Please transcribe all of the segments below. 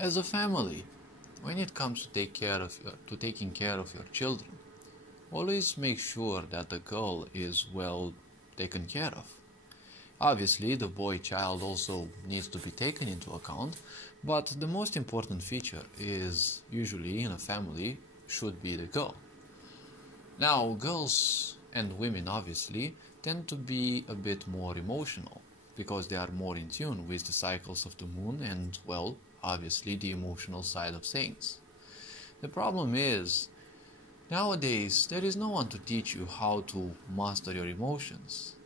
As a family, when it comes to taking care of your children, always make sure that the girl is well taken care of. Obviously, the boy child also needs to be taken into account, but the most important feature is usually in a family should be the girl. Now, girls and women obviously tend to be a bit more emotional because they are more in tune with the cycles of the moon and, well, obviously the emotional side of things. The problem is, nowadays there is no one to teach you how to master your emotions.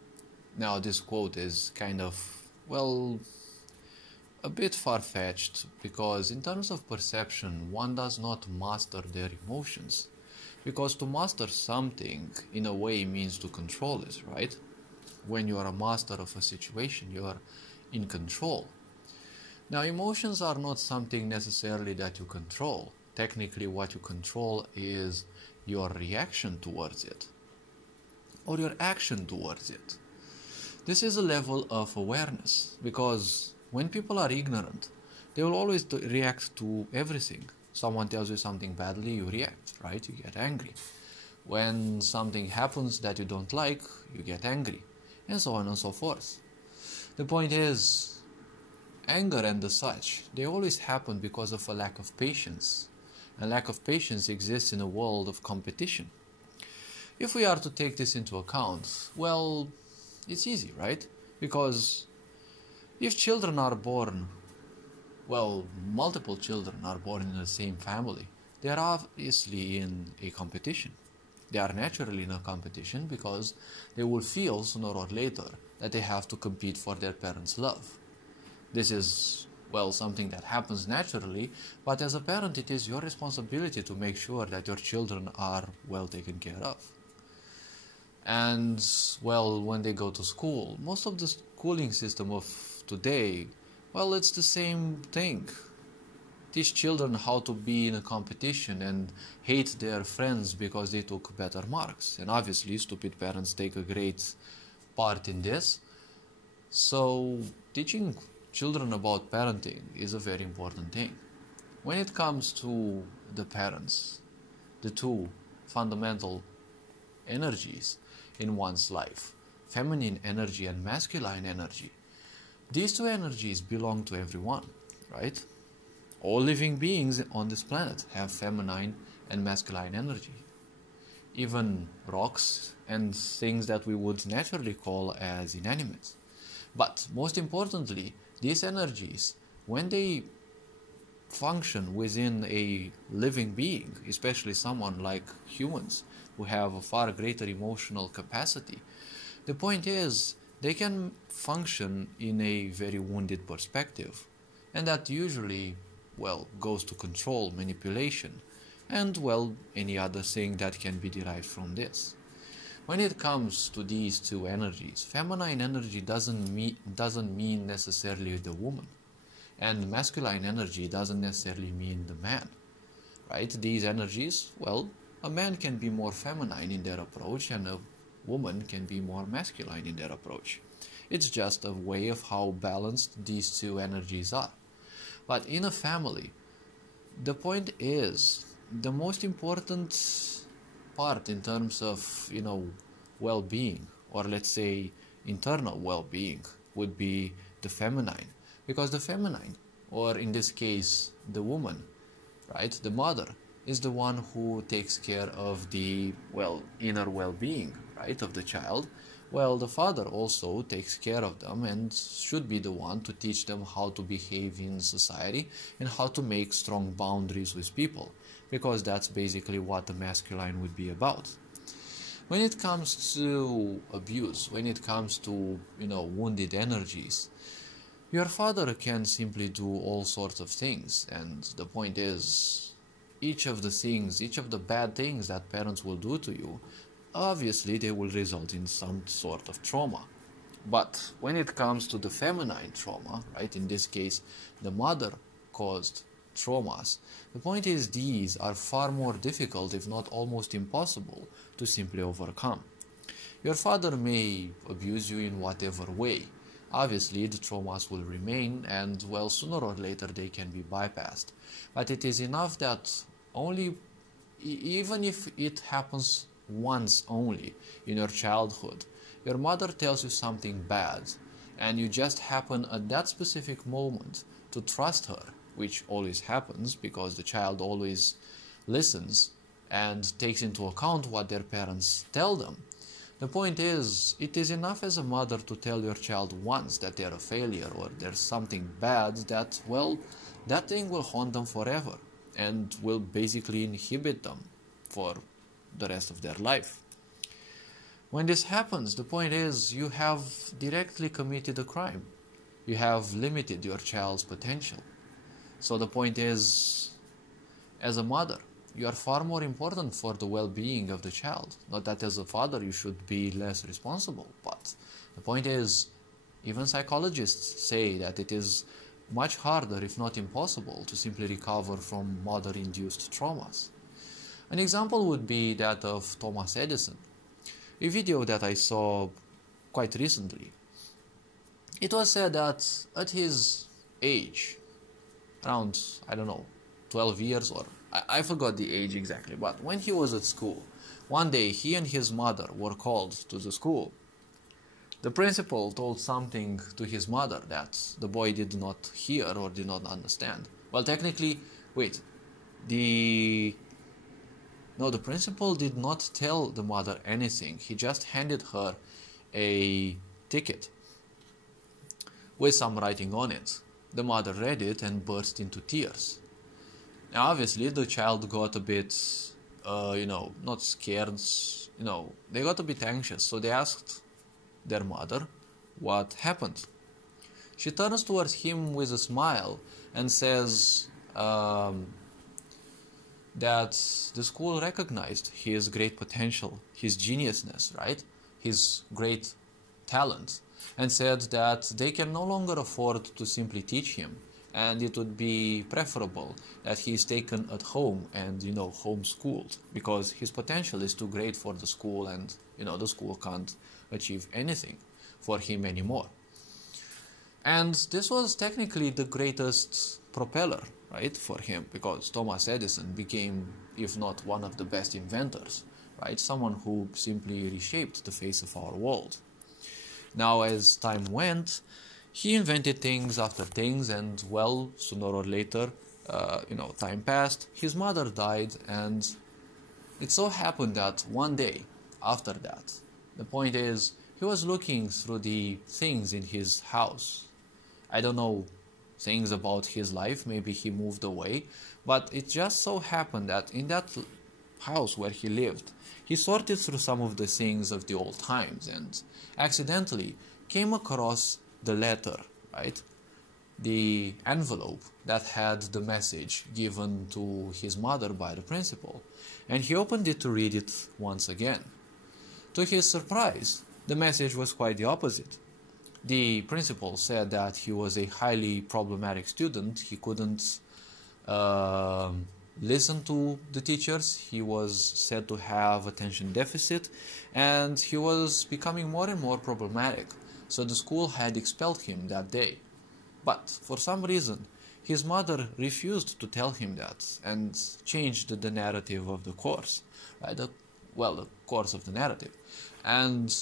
Now, this quote is kind of, well, a bit far-fetched because in terms of perception, one does not master their emotions. Because to master something, in a way, means to control it, right? When you are a master of a situation, you are in control. Now, emotions are not something necessarily that you control. Technically, what you control is your reaction towards it, or your action towards it. This is a level of awareness, because when people are ignorant, they will always react to everything. Someone tells you something badly, you react, right? You get angry. When something happens that you don't like, you get angry, and so on and so forth. The point is, anger and the such, they always happen because of a lack of patience. And lack of patience exists in a world of competition. If we are to take this into account, well, it's easy, right? Because if children are born, well, multiple children are born in the same family, they are obviously in a competition. They are naturally in a competition because they will feel sooner or later that they have to compete for their parents' love. This is, well, something that happens naturally, but as a parent it is your responsibility to make sure that your children are well taken care of. And, well, when they go to school, most of the schooling system of today, well, it's the same thing. Teach children how to be in a competition and hate their friends because they took better marks. And obviously, stupid parents take a great part in this. So, teaching children about parenting is a very important thing. When it comes to the parents, the two fundamental energies in one's life, feminine energy and masculine energy, these two energies belong to everyone, right? All living beings on this planet have feminine and masculine energy. Even rocks and things that we would naturally call as inanimate. But most importantly, these energies, when they function within a living being, especially someone like humans who have a far greater emotional capacity, the point is they can function in a very wounded perspective, and that usually, well, goes to control, manipulation, and, well, any other thing that can be derived from this. When it comes to these two energies, feminine energy doesn't mean necessarily the woman, and masculine energy doesn't necessarily mean the man, right? These energies, well, a man can be more feminine in their approach and a woman can be more masculine in their approach. It's just a way of how balanced these two energies are. But in a family, the point is, the most important part in terms of, well-being, or let's say internal well-being, would be the feminine. Because the feminine, or in this case, the woman, right, the mother, is the one who takes care of the, well, inner well-being, right, of the child. Well, the father also takes care of them and should be the one to teach them how to behave in society and how to make strong boundaries with people, because that's basically what the masculine would be about. When it comes to abuse, when it comes to, wounded energies, your father can simply do all sorts of things, and the point is, each of the bad things that parents will do to you, obviously they will result in some sort of trauma. But when it comes to the feminine trauma, right, in this case, the mother caused traumas, the point is these are far more difficult, if not almost impossible, to simply overcome. Your father may abuse you in whatever way. Obviously, the traumas will remain, and well, sooner or later they can be bypassed. But it is enough that only, even if it happens once only in your childhood, your mother tells you something bad, and you just happen at that specific moment to trust her, which always happens because the child always listens and takes into account what their parents tell them. The point is, it is enough as a mother to tell your child once that they're a failure or there's something bad that, well, that thing will haunt them forever and will basically inhibit them for the rest of their life. When this happens, the point is you have directly committed a crime. You have limited your child's potential. So the point is, as a mother, you are far more important for the well-being of the child. Not that as a father you should be less responsible, but the point is, even psychologists say that it is much harder, if not impossible, to simply recover from mother-induced traumas. An example would be that of Thomas Edison, a video that I saw quite recently. It was said that at his age, around, 12 years, or I forgot the age exactly, but when he was at school, one day he and his mother were called to the school. The principal told something to his mother that the boy did not hear or did not understand. Well, technically, the principal did not tell the mother anything. He just handed her a ticket with some writing on it. The mother read it and burst into tears. Now, obviously, the child got a bit, not scared, they got a bit anxious. So they asked their mother what happened. She turns towards him with a smile and says that the school recognized his great potential, his geniusness, right? His great talent, and said that they can no longer afford to simply teach him, and it would be preferable that he is taken at home and, homeschooled, because his potential is too great for the school, and, the school can't achieve anything for him anymore. And this was technically the greatest propeller, right, for him, because Thomas Edison became, if not one of the best inventors, right, someone who simply reshaped the face of our world. Now, as time went, he invented things after things, and, well, sooner or later, time passed, his mother died, and it so happened that one day after that, the point is, he was looking through the things in his house. I don't know things about his life, maybe he moved away, but it just so happened that in that house where he lived, he sorted through some of the things of the old times and accidentally came across the letter, right? The envelope that had the message given to his mother by the principal, and he opened it to read it once again. To his surprise, the message was quite the opposite. The principal said that he was a highly problematic student. He couldn't listen to the teachers. He was said to have attention deficit, and he was becoming more and more problematic. So the school had expelled him that day. But for some reason, his mother refused to tell him that and changed the narrative of the course, right? The course of the narrative. And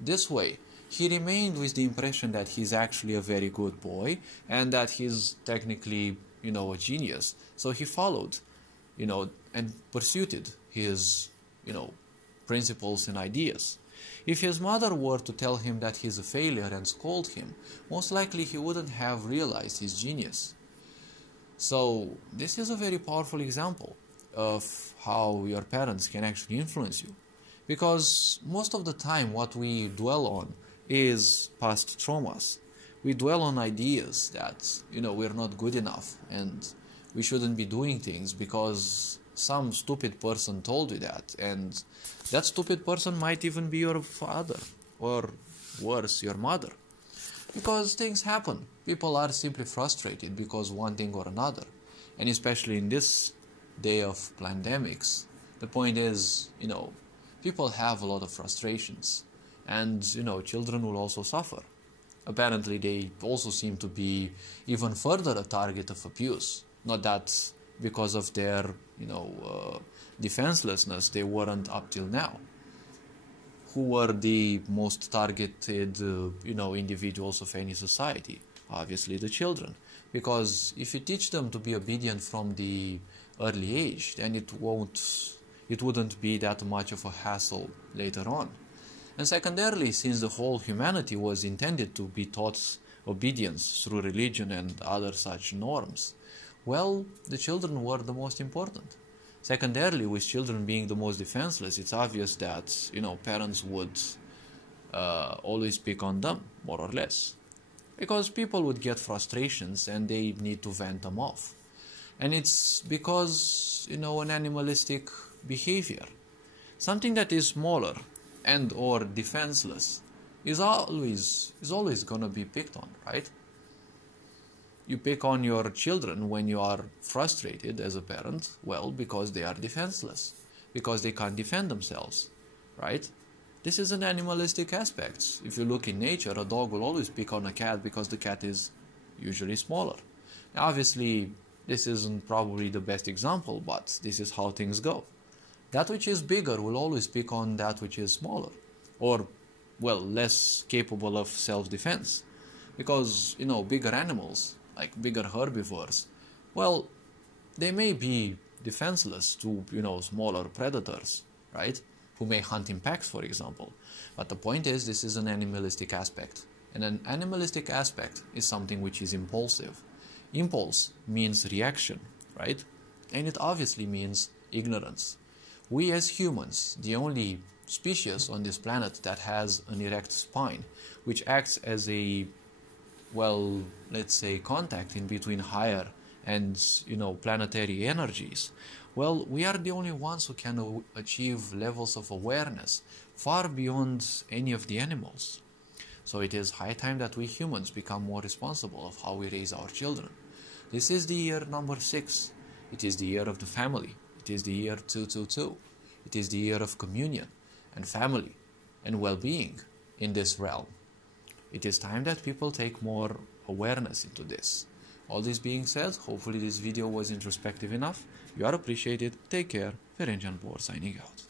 this way, he remained with the impression that he's actually a very good boy and that he's technically, a genius. So he followed, and pursued his, principles and ideas. If his mother were to tell him that he's a failure and scold him, most likely he wouldn't have realized his genius. So this is a very powerful example of how your parents can actually influence you. Because most of the time what we dwell on is past traumas. We dwell on ideas that, we're not good enough and we shouldn't be doing things because some stupid person told you that, and that stupid person might even be your father, or worse, your mother. Because things happen. People are simply frustrated because one thing or another. And especially in this day of pandemics, the point is, people have a lot of frustrations. And, children will also suffer. apparently they also seem to be even further a target of abuse. Not that because of their, defenselessness they weren't up till now. Who were the most targeted, individuals of any society? Obviously the children. Because if you teach them to be obedient from the early age, then it wouldn't be that much of a hassle later on. And secondarily, since the whole humanity was intended to be taught obedience through religion and other such norms, well, the children were the most important. Secondarily, with children being the most defenseless, it's obvious that, parents would always pick on them, more or less. Because people would get frustrations and they need to vent them off. And it's because, an animalistic behavior. Something that is smaller and or defenseless is always going to be picked on, right? You pick on your children when you are frustrated as a parent, well, because they are defenseless, because they can't defend themselves, right? This is an animalistic aspect. If you look in nature, a dog will always pick on a cat because the cat is usually smaller. Now, obviously, this isn't probably the best example, but this is how things go. That which is bigger will always pick on that which is smaller, or, well, less capable of self-defense. Because, bigger animals, like bigger herbivores, well, they may be defenseless to, smaller predators, right? Who may hunt in packs, for example. But the point is, this is an animalistic aspect. And an animalistic aspect is something which is impulsive. Impulse means reaction, right? And it obviously means ignorance. We as humans, the only species on this planet that has an erect spine, which acts as a, well, let's say, contact in between higher and, planetary energies, well, we are the only ones who can achieve levels of awareness far beyond any of the animals. So it is high time that we humans become more responsible of how we raise our children. This is the year number 6. It is the year of the family. It is the year 222. It is the year of communion and family and well-being in this realm. It is time that people take more awareness into this. All this being said, hopefully this video was introspective enough. You are appreciated. Take care. Ferenc Bohr signing out.